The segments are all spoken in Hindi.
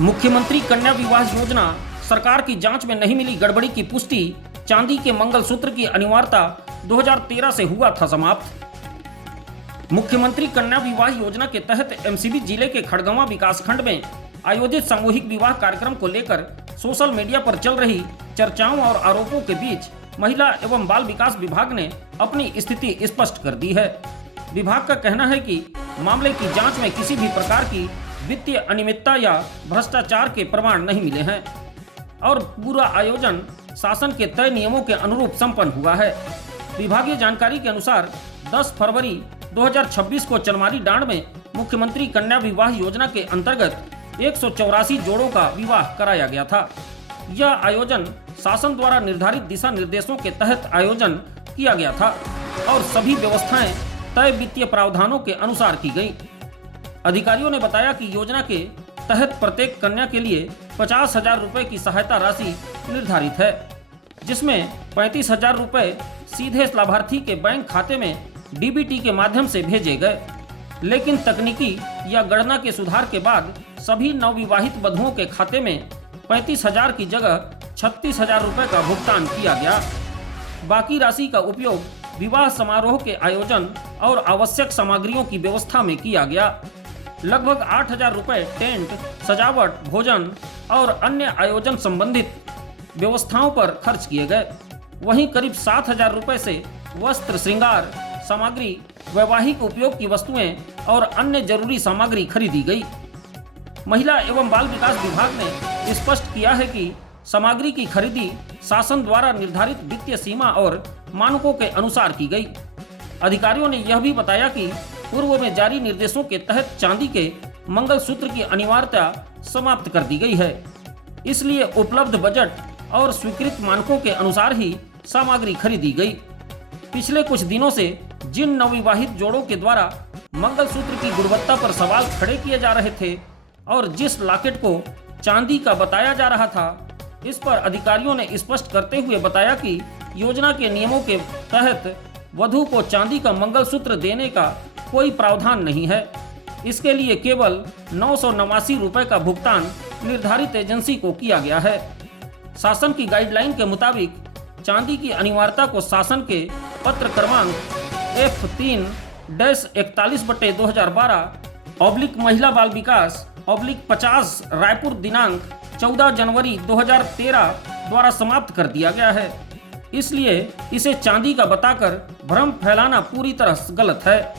मुख्यमंत्री कन्या विवाह योजना सरकार की जांच में नहीं मिली गड़बड़ी की पुष्टि। चांदी के मंगलसूत्र की अनिवार्यता 2013 से हुआ था समाप्त। मुख्यमंत्री कन्या विवाह योजना के तहत एमसीबी जिले के खड़गवां विकासखंड में आयोजित सामूहिक विवाह कार्यक्रम को लेकर सोशल मीडिया पर चल रही चर्चाओं और आरोपों के बीच महिला एवं बाल विकास विभाग ने अपनी स्थिति स्पष्ट कर दी है। विभाग का कहना है कि मामले की जांच में किसी भी प्रकार की वित्तीय अनियमितता या भ्रष्टाचार के प्रमाण नहीं मिले हैं और पूरा आयोजन शासन के तय नियमों के अनुरूप संपन्न हुआ है। विभागीय जानकारी के अनुसार 10 फरवरी 2026 को चलमारी डांड में मुख्यमंत्री कन्या विवाह योजना के अंतर्गत 184 जोड़ों का विवाह कराया गया था। यह आयोजन शासन द्वारा निर्धारित दिशा निर्देशों के तहत आयोजन किया गया था और सभी व्यवस्थाएं तय वित्तीय प्रावधानों के अनुसार की गई। अधिकारियों ने बताया कि योजना के तहत प्रत्येक कन्या के लिए 50,000 रुपए की सहायता राशि निर्धारित है, जिसमें 35,000 रुपए सीधे लाभार्थी के बैंक खाते में डीबीटी के माध्यम से भेजे गए। लेकिन तकनीकी या गणना के सुधार के बाद सभी नवविवाहित वधुओं के खाते में 35,000 की जगह 36,000 रुपए का भुगतान किया गया। बाकी राशि का उपयोग विवाह समारोह के आयोजन और आवश्यक सामग्रियों की व्यवस्था में किया गया। लगभग 8,000 रुपए टेंट, सजावट, भोजन और अन्य आयोजन संबंधित व्यवस्थाओं पर खर्च किए गए। वहीं करीब 7,000 रुपए से वस्त्र, श्रृंगार सामग्री, वैवाहिक उपयोग की वस्तुएं और अन्य जरूरी सामग्री खरीदी गई। महिला एवं बाल विकास विभाग ने स्पष्ट किया है कि सामग्री की खरीदी शासन द्वारा निर्धारित वित्तीय सीमा और मानकों के अनुसार की गई। अधिकारियों ने यह भी बताया कि पूर्व में जारी निर्देशों के तहत चांदी के मंगलसूत्र की अनिवार्यता समाप्त कर दी गई है, इसलिए उपलब्ध बजट और स्वीकृत मानकों के अनुसार ही सामग्री खरीदी गई। पिछले कुछ दिनों से जिन नवविवाहित जोड़ों के द्वारा मंगलसूत्र की गुणवत्ता पर सवाल खड़े किए जा रहे थे और जिस लॉकेट को चांदी का बताया जा रहा था, इस पर अधिकारियों ने स्पष्ट करते हुए बताया कि योजना के नियमों के तहत वधु को चांदी का मंगलसूत्र देने का कोई प्रावधान नहीं है। इसके लिए केवल 989 रुपए का भुगतान निर्धारित एजेंसी को किया गया है। शासन की गाइडलाइन के मुताबिक चांदी की अनिवार्यता को शासन के पत्र क्रमांक F3-41/2012 महिला बाल विकास /50 रायपुर दिनांक 14 जनवरी 2013 द्वारा समाप्त कर दिया गया है। इसलिए इसे चांदी का बताकर भ्रम फैलाना पूरी तरह गलत है।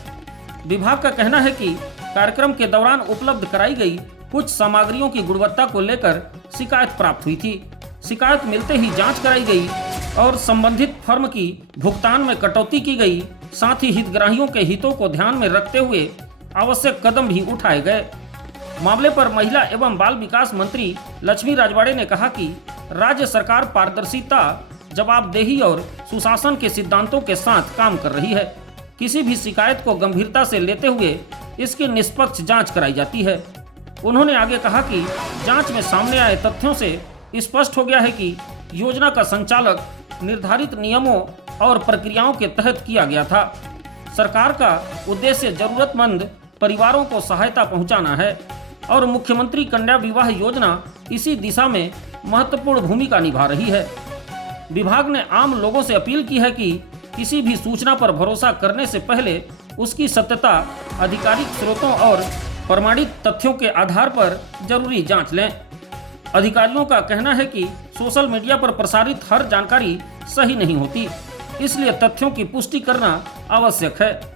विभाग का कहना है कि कार्यक्रम के दौरान उपलब्ध कराई गई कुछ सामग्रियों की गुणवत्ता को लेकर शिकायत प्राप्त हुई थी। शिकायत मिलते ही जांच कराई गई और संबंधित फर्म की भुगतान में कटौती की गई। साथ ही हितग्राहियों के हितों को ध्यान में रखते हुए आवश्यक कदम भी उठाए गए। मामले पर महिला एवं बाल विकास मंत्री लक्ष्मी राजवाड़े ने कहा कि राज्य सरकार पारदर्शिता, जवाबदेही और सुशासन के सिद्धांतों के साथ काम कर रही है। किसी भी शिकायत को गंभीरता से लेते हुए इसकी निष्पक्ष जांच कराई जाती है। उन्होंने आगे कहा कि जांच में सामने आए तथ्यों से स्पष्ट हो गया है कि योजना का संचालक निर्धारित नियमों और प्रक्रियाओं के तहत किया गया था। सरकार का उद्देश्य जरूरतमंद परिवारों को सहायता पहुंचाना है और मुख्यमंत्री कन्या विवाह योजना इसी दिशा में महत्वपूर्ण भूमिका निभा रही है। विभाग ने आम लोगों से अपील की है कि किसी भी सूचना पर भरोसा करने से पहले उसकी सत्यता आधिकारिक स्रोतों और प्रमाणित तथ्यों के आधार पर जरूरी जांच लें। अधिकारियों का कहना है कि सोशल मीडिया पर प्रसारित हर जानकारी सही नहीं होती, इसलिए तथ्यों की पुष्टि करना आवश्यक है।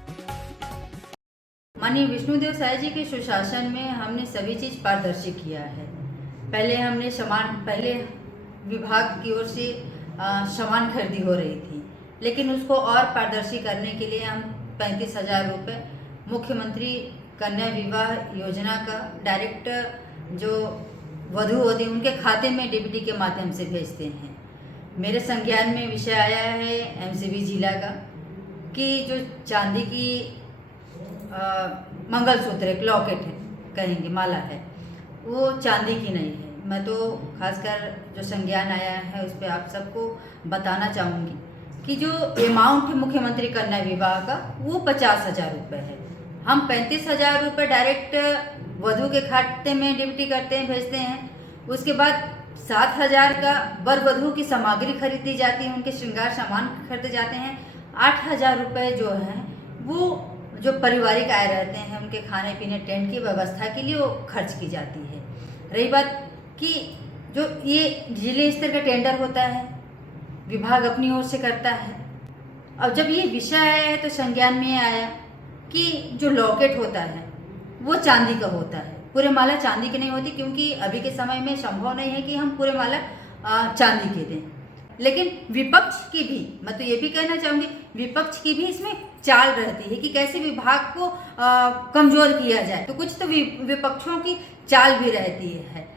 माननीय विष्णुदेव साय जी के सुशासन में हमने सभी चीज पारदर्शी किया है। पहले विभाग की ओर से सामान खरीदी हो रही थी, लेकिन उसको और पारदर्शी करने के लिए हम 35,000 रुपये मुख्यमंत्री कन्या विवाह योजना का डायरेक्ट जो वधू होती है उनके खाते में डीबीटी के माध्यम से भेजते हैं। मेरे संज्ञान में विषय आया है एमसीबी जिला का कि जो चांदी की मंगलसूत्र एक लॉकेट है, कहेंगे माला है, वो चांदी की नहीं है। मैं तो खासकर जो संज्ञान आया है उस पर आप सबको बताना चाहूँगी कि जो अमाउंट है मुख्यमंत्री कन्या विवाह का वो 50,000 रुपये है। हम 35,000 रुपये डायरेक्ट वधू के खाते में डीबीटी करते हैं, भेजते हैं। उसके बाद 7,000 का वर वधू की सामग्री खरीदी जाती है, उनके श्रृंगार सामान खरीदे जाते हैं। 8,000 रुपये जो हैं वो जो पारिवारिक आय रहते हैं उनके खाने पीने टेंट की व्यवस्था के लिए वो खर्च की जाती है। रही बात कि जो ये जिले स्तर का टेंडर होता है, विभाग अपनी ओर से करता है। अब जब ये विषय आया है तो संज्ञान में आया कि जो लॉकेट होता है वो चांदी का होता है, पूरे माला चांदी की नहीं होती, क्योंकि अभी के समय में संभव नहीं है कि हम पूरे माला चांदी के दें। लेकिन विपक्ष की भी, मैं तो ये भी कहना चाहूँगी, विपक्ष की भी इसमें चाल रहती है कि कैसे विभाग को कमज़ोर किया जाए, तो कुछ तो विपक्षों की चाल भी रहती है।